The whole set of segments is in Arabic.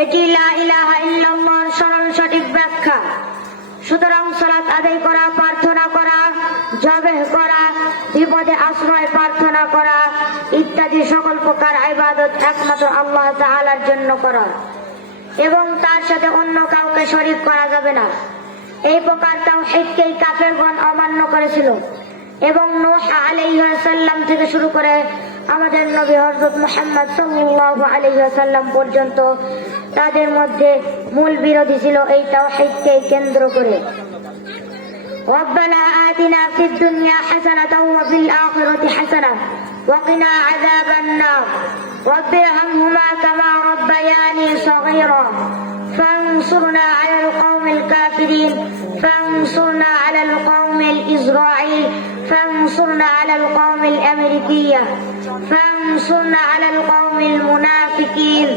এটি লা ইলাহা ইল্লাল্লাহর সরল সঠিক ব্যাখ্যা। সুতরাং সালাত আদায় করা, প্রার্থনা করা, জবেহ করা, বিপদে আশ্রয় প্রার্থনা করা ইত্যাদি সকল প্রকার ইবাদত একমাত্র আল্লাহ তাআলার জন্য করা এবং তার সাথে অন্য কাউকে শরীক করা যাবে না। এই প্রকার তাওহীদকেই কাফেরগণ অমান্য করেছিল এবং নূহ আলাইহিস সালাম থেকে শুরু করে আমাদের নবী হযরত মুহাম্মদ সাল্লাল্লাহু আলাইহি ওয়াসাল্লাম পর্যন্ত তাদের মধ্যে মূল বিরোধী ছিল এই তাওহীদকে কেন্দ্র করে। ربنا آتنا في الدنيا حسنة وفي الآخرة حسنة وقنا عذاب النار رب ارحمهما كما ربياني صغيرا فانصرنا على القوم الكافرين فانصرنا على القوم الإسرائيل فانصرنا على القوم الأمريكية فانصرنا على القوم المنافقين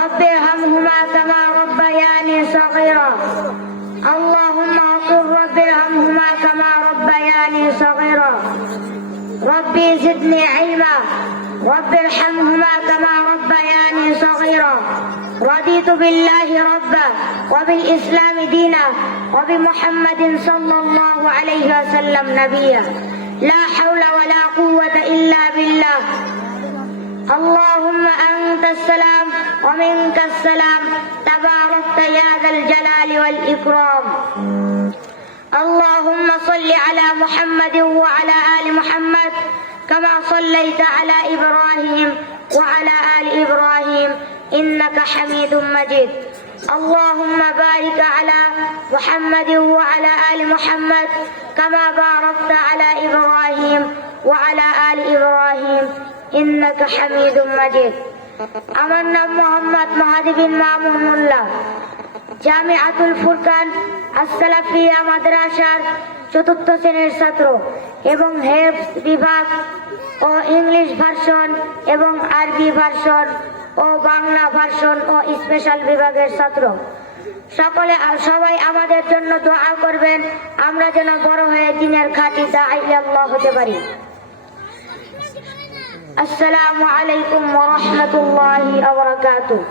رب ارحمهما كما ربياني صغيرا اللهم اغفر رب ارحمهما كما ربياني صغيرا ربي زدني علما رب ارحمهما كما ربياني صغيرا رضيت بالله ربا وبالإسلام دينا وبمحمد صلى الله عليه وسلم نبيا لا حول ولا قوة إلا بالله اللهم أنت السلام ومنك السلام تباركت يا ذا الجلال والإكرام اللهم صل على محمد وعلى آل محمد كما صليت على إبراهيم وعلى آل إبراهيم إنك حميد مجيد اللهم بارك على محمد وعلى آل محمد كما باركت على إبراهيم وعلى آل إبراهيم إنك حميد مجيد আমার নাম মোহাম্মদ মাহাদি বিন মামুন মোল্লা, জামিআতুল ফুরকান আস-সালাফিয়া মাদ্রাসার ৪র্থ শ্রেণীর ছাত্র এবং হেফজ বিভাগ ও ইংলিশ ভার্সন এবং আরবি ভার্সন ও বাংলা ভার্সন ও স্পেশাল বিভাগের ছাত্র। সবাই আমাদের জন্য দোয়া করবেন, আমরা যেন বড় হয়ে দ্বীনের খাঁটি দাঈ আল্লাহ হতে পারি। আসসালামু আলাইকুম ওয়া রাহমাতুল্লাহি ওয়া বারাকাতুহু।